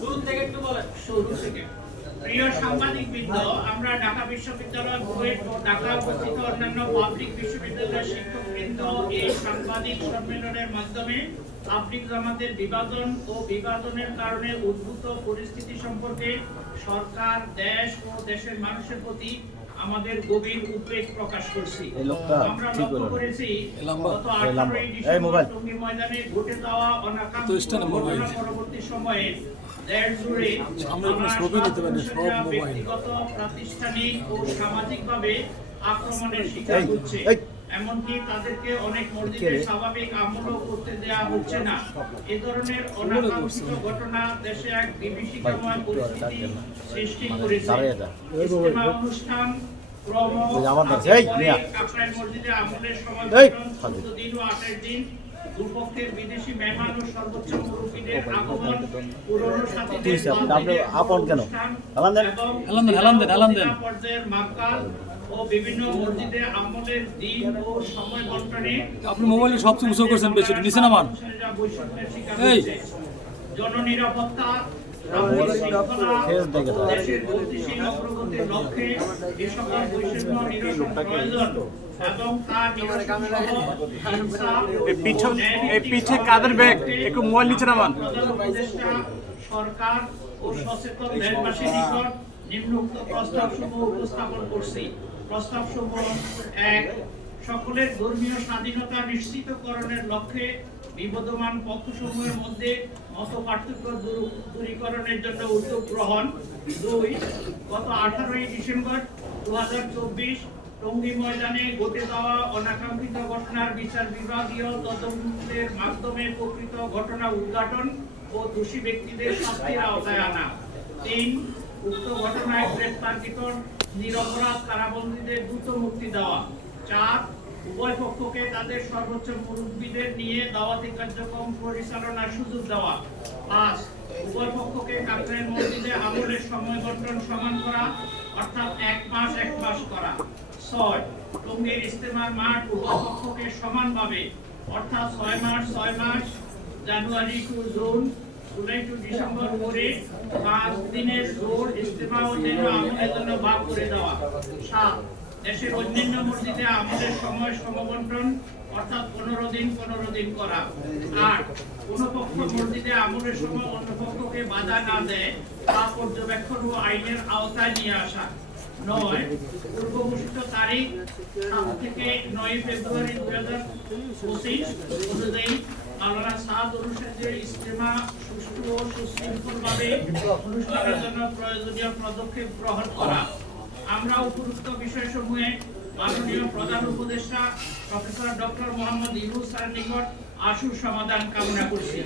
শুরু থেকে শুরু থেকে। প্রিয় সাংবাদিক বৃন্দ আমরা ঢাকা বিশ্ববিদ্যালয় ঢাকা অন্যান্য পাবলিক বিশ্ববিদ্যালয়ের শিক্ষক বৃন্দ এই সাংবাদিক সম্মেলনের মাধ্যমে পাবলিক জামাতের বিভাজন ও বিভাজনের কারণে উদ্ভূত পরিস্থিতি সম্পর্কে সরকার দেশ ও দেশের মানুষের প্রতি আমাদের গভীর উদ্বেগ প্রকাশ করছি আমরা লক্ষ্য করেছি গত এই লম্বা। 18 এই ডিসেম্বর টঙ্গী ময়দানে ঘটে যাওয়া অনাকাঙ্ক্ষিত ঘটনা পরবর্তী সময়ে দেশ জুড়ে। ব্যক্তিগত প্রাতিষ্ঠানিক ও সামাজিকভাবে আক্রমণের শিকার হচ্ছে। এমনকি তাদেরকে অনেক মসজিদে স্বাভাবিক আমলও করতে দেওয়া হচ্ছে না। এ ধরনের অনাকাঙ্ক্ষিত ঘটনা দেশে এক বিভীষিকাময় পরিস্থিতি সৃষ্টি করেছে। ইজতেমা অনুষ্ঠান ক্রম আমার কাছে, এই, পরে কাকরাইল মসজিদে আমলের সময় চোদ্দ দিন ও আঠাশ দিন দুপক্ষের বিদেশি মেহমান ও সর্বোচ্চ মুরব্বীদের আগমন পুরনো সাথীদের আপনি কেন? পর্যায়ের মাকাল ও বিভিন্ন মসজিদে আমলের দিন ও সময় বন্টনে আপনি মোবাইলে সব কিছু করছেন বেশি নিচে নামান এই। জননিরাপত্তা। দেশের গতিশীল অগ্রগতির লক্ষ্যে এ সকল বৈষম্য নিরসন প্রয়োজন পিছে কাদের ব্যাগ একটু মোবাইল নিচে নামান সরকার ও সচেতন দেশবাসীর নিকট নিম্নোক্ত প্রস্তাবসমূহ উপস্থাপন করছি। প্রস্তাবসমূহ এক, সকলের ধর্মীয় স্বাধীনতা নিশ্চিতকরণের লক্ষ্যে বিবদমান পক্ষসমূহের মধ্যে মত পার্থক্য দূরীকরণের জন্য উদ্যোগ গ্রহণ। দুই, গত আঠারোই ডিসেম্বর দু হাজার চব্বিশ টঙ্গী ময়দানে ঘটে যাওয়া অনাকাঙ্ক্ষিত ঘটনার বিচার বিভাগীয় তদন্তের মাধ্যমে প্রকৃত ঘটনা উদ্ঘাটন ও দোষী ব্যক্তিদের শাস্তির আওতায় আনা। তিন উক্ত ঘটনায় গ্রেপ্তারকৃত নিরপরাধ কারাবন্দীদের দ্রুত মুক্তি দেওয়া। চার, উভয় পক্ষকে তাদের সর্বোচ্চ মুরব্বীদের নিয়ে দাওয়াতি কার্যক্রম পরিচালনার সুযোগ দেওয়া। পাঁচ, উভয় পক্ষকে কাকরাইল মসজিদে আমলের সময় বন্টন সমান করা, অর্থাৎ এক মাস এক মাস করা। ছয় টঙ্গীর ইস্তেমার মাঠ উভয় পক্ষকে সমানভাবে, অর্থাৎ ছয় মাস ছয় মাস, January to June July to December করে পাঁচ দিনের জোর ইস্তেমা ও যেন আমলের জন্য ভাগ করে দেওয়া। সাত, দেশের অন্যান্য মসজিদে আমলের সময় সমবন্টন, অর্থাৎ পনেরো দিন পনেরো দিন করা। আট, কোন পক্ষ মসজিদে আমলের সময় অন্য পক্ষকে বাধা না দেয়, তা পর্যবেক্ষণ ও আইনের আওতায় নিয়ে আসা। তারিখ সাত ও সুশৃঙ্খলভাবে অনুষ্ঠানের জন্য প্রয়োজনীয় পদক্ষেপ গ্রহণ করা। আমরা মাননীয় প্রধান উপদেষ্টা professor doctor Mohammad Yunus sir নিকট আশুর সমাধান কামনা করছি।